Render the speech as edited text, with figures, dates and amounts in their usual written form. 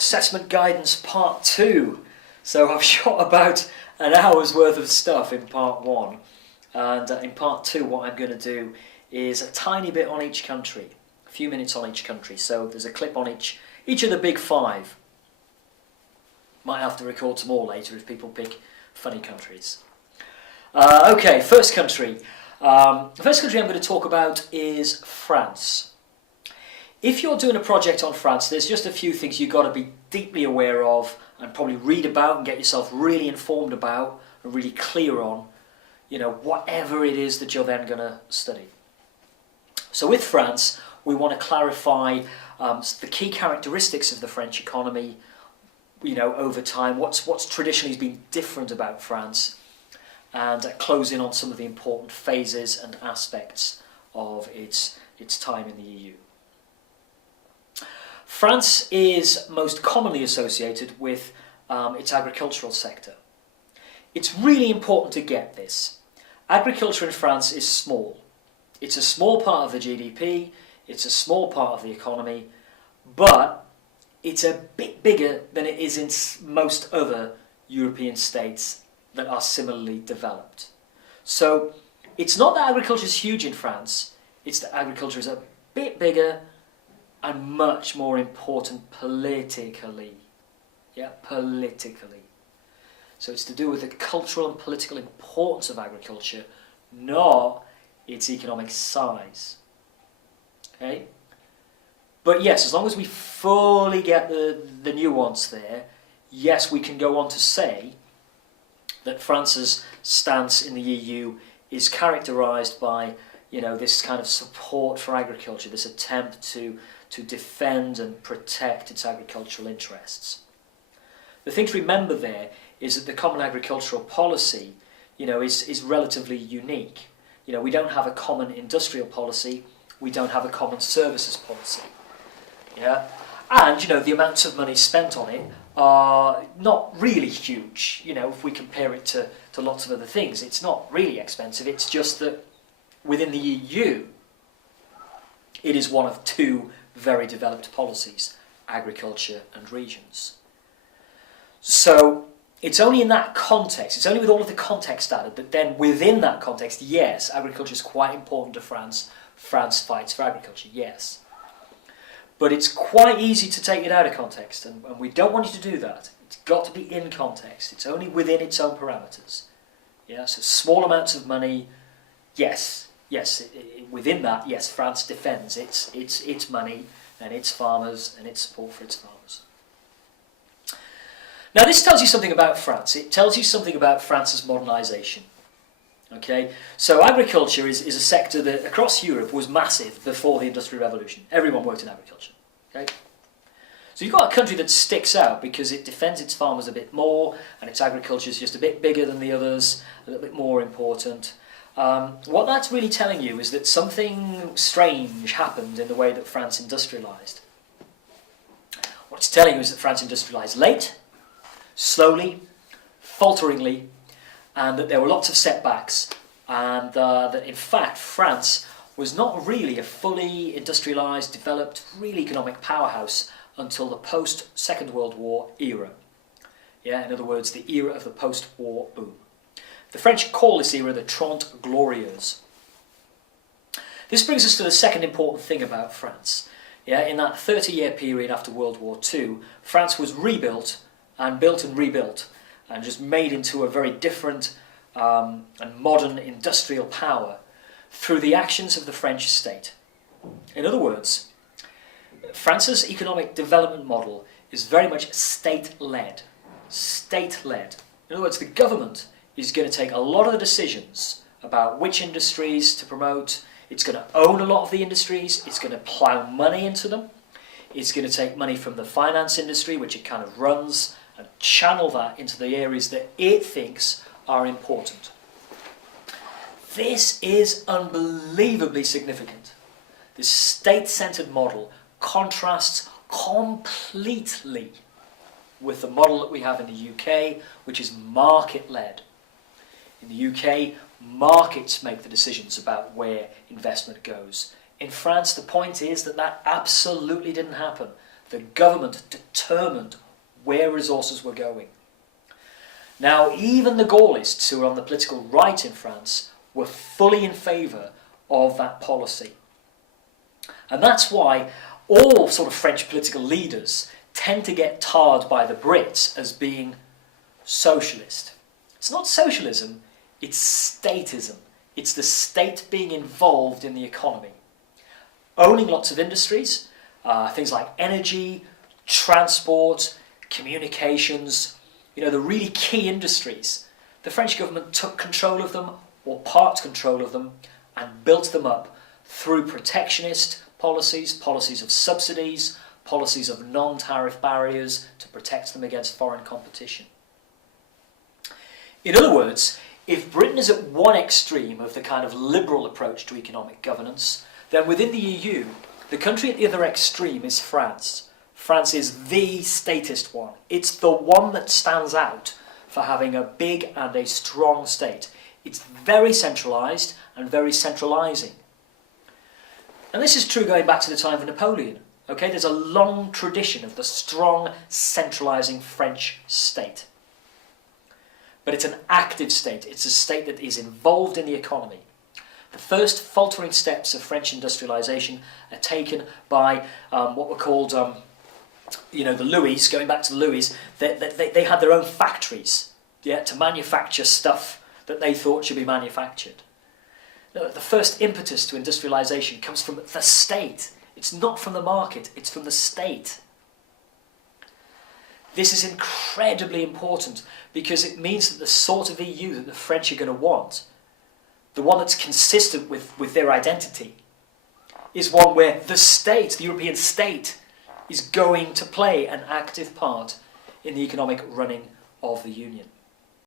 Assessment Guidance Part 2. So I've shot about an hour's worth of stuff in Part 1, and in Part 2 what I'm going to do is a tiny bit on each country, a few minutes on each country. So there's a clip on each of the big 5. Might have to record some more later if people pick funny countries. Okay, first country. The first country I'm going to talk about is France. If you're doing a project on France, there's just a few things you've got to be deeply aware of and probably read about and get yourself really informed about and really clear on, whatever it is that you're then going to study. So with France, we want to clarify the key characteristics of the French economy, over time, what's traditionally been different about France, and close in on some of the important phases and aspects of its time in the EU. France is most commonly associated with its agricultural sector. It's really important to get this. Agriculture in France is small. It's a small part of the GDP, it's a small part of the economy, but it's a bit bigger than it is in most other European states that are similarly developed. So it's not that agriculture is huge in France, it's that agriculture is a bit bigger and much more important politically. Yeah, politically. So it's to do with the cultural and political importance of agriculture, not its economic size. Okay? But yes, as long as we fully get the nuance there, yes, we can go on to say that France's stance in the EU is characterised by, this kind of support for agriculture, this attempt to defend and protect its agricultural interests. The thing to remember there is that the Common Agricultural Policy, is relatively unique. We don't have a common industrial policy, we don't have a common services policy. Yeah? And, the amounts of money spent on it are not really huge, if we compare it to lots of other things. It's not really expensive, it's just that within the EU, it is one of 2 very developed policies, agriculture and regions. So it's only in that context, it's only with all of the context added, that then within that context, yes, agriculture is quite important to France. France fights for agriculture, yes. But it's quite easy to take it out of context, and we don't want you to do that. It's got to be in context. It's only within its own parameters. Yeah, so small amounts of money, yes, within that, yes, France defends its money and its farmers and its support for its farmers. Now this tells you something about France. It tells you something about France's modernisation. Okay, so agriculture is a sector that across Europe was massive before the Industrial Revolution. Everyone worked in agriculture. Okay, so you've got a country that sticks out because it defends its farmers a bit more, and its agriculture is just a bit bigger than the others, a little bit more important. What that's really telling you is that something strange happened in the way that France industrialised. What it's telling you is that France industrialised late, slowly, falteringly, and that there were lots of setbacks, and that in fact France was not really a fully industrialised, developed, really economic powerhouse until the post-Second World War era. Yeah, in other words, the era of the post-war boom. The French call this era the Trente Glorieuses. This brings us to the second important thing about France. Yeah, in that 30-year period after World War II, France was rebuilt and built and rebuilt, and just made into a very different and modern industrial power through the actions of the French state. In other words, France's economic development model is very much state-led. State-led. In other words, the government is going to take a lot of the decisions about which industries to promote. It's going to own a lot of the industries. It's going to plough money into them. It's going to take money from the finance industry, which it kind of runs, and channel that into the areas that it thinks are important. This is unbelievably significant. This state-centred model contrasts completely with the model that we have in the UK, which is market-led. In the UK, markets make the decisions about where investment goes. In France, the point is that absolutely didn't happen. The government determined where resources were going. Now, even the Gaullists, who were on the political right in France, were fully in favour of that policy. And that's why all sort of French political leaders tend to get tarred by the Brits as being socialist. It's not socialism, it's statism. It's the state being involved in the economy. Owning lots of industries, things like energy, transport, communications, the really key industries. The French government took control of them, or part control of them, and built them up through protectionist policies, policies of subsidies, policies of non-tariff barriers to protect them against foreign competition. In other words, if Britain is at one extreme of the kind of liberal approach to economic governance, then within the EU, the country at the other extreme is France. France is the statist one. It's the one that stands out for having a big and a strong state. It's very centralised and very centralising. And this is true going back to the time of Napoleon. Okay, there's a long tradition of the strong, centralising French state. But it's an active state. It's a state that is involved in the economy. The first faltering steps of French industrialisation are taken by what were called, the Louis. Going back to the Louis, they had their own factories, to manufacture stuff that they thought should be manufactured. The first impetus to industrialisation comes from the state. It's not from the market, it's from the state. This is incredibly important because it means that the sort of EU that the French are going to want, the one that's consistent with their identity, is one where the state, the European state, is going to play an active part in the economic running of the Union.